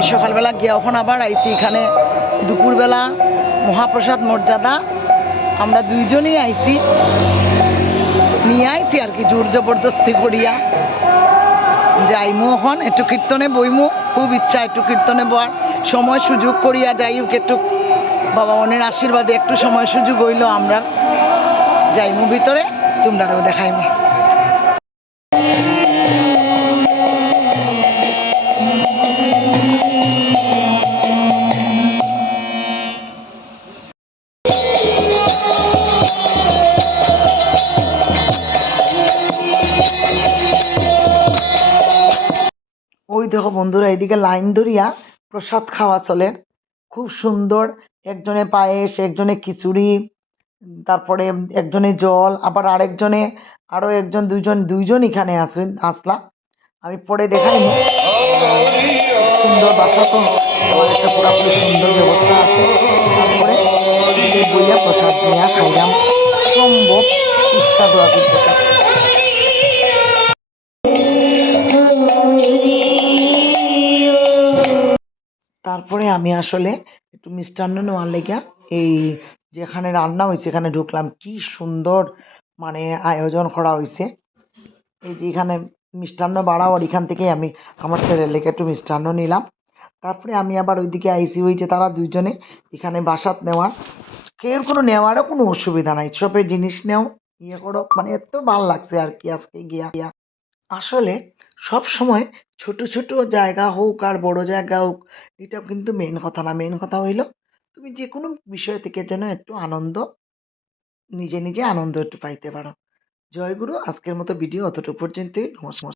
আমি সকালবেলা গিয়ে এখন আবার আইছি এখানে দুপুরবেলা মহাপ্রসাদ মর্যাদা আমরা দুইজনই আইছি নিয়ে আইছি আর কি জোর জবরদস্তি করিয়া যাইমু এখন একটু কীর্তনে বইমু খুব ইচ্ছা একটু কীর্তনে বয়ার সময় সুযোগ করিয়া যাই একটু বাবা মনের আশীর্বাদে একটু সময় সুযোগ হইল আমরা যাইমু ভিতরে তোমরাও দেখাইমু। ওই দেখো বন্ধুরা এদিকে লাইন ধরিয়া প্রসাদ খাওয়া চলে খুব সুন্দর একজনে পায়েস একজনে খিচুড়ি তারপরে একজনে জল আবার আরেকজনে আরও একজন দুইজন এখানে আসলা আমি পরে দেখাই সুন্দর বাসা তো আমার একটা পুরাপুরি সুন্দর ব্যবস্থা আছে তারপরে বইয়া প্রসাদ নিয়ে খাইলাম সম্ভব সুস্বাদু আছে প্রসাদ। তারপরে আমি আসলে একটু মিষ্টান্ন নেওয়ার লেগা এই যেখানে রান্না হয়েছে এখানে ঢুকলাম কি সুন্দর মানে আয়োজন করা হয়েছে এই যে এখানে মিষ্টান্ন বাড়াওয়ার এখান থেকে আমি আমার ছেলের লেগে একটু মিষ্টান্ন নিলাম তারপরে আমি আবার ওইদিকে আইসি হয়েছে তারা দুইজনে এখানে বাসাত নেওয়ার কেউ কোনো নেওয়ারও কোনো অসুবিধা নাই সবের জিনিস নেও ইয়ে করো মানে এত ভালো লাগছে আর কি আজকে গিয়া আসলে সব সময় ছোট ছোট জায়গা হোক আর বড় জায়গা হোক এটা কিন্তু মেন কথা না মেন কথা হইল তুমি যে কোনো বিষয় থেকে যেন একটু আনন্দ নিজে নিজে আনন্দ একটু পাইতে পারো। জয়গুরু আজকের মতো ভিডিও অতটুকু পর্যন্তই নমস্কার।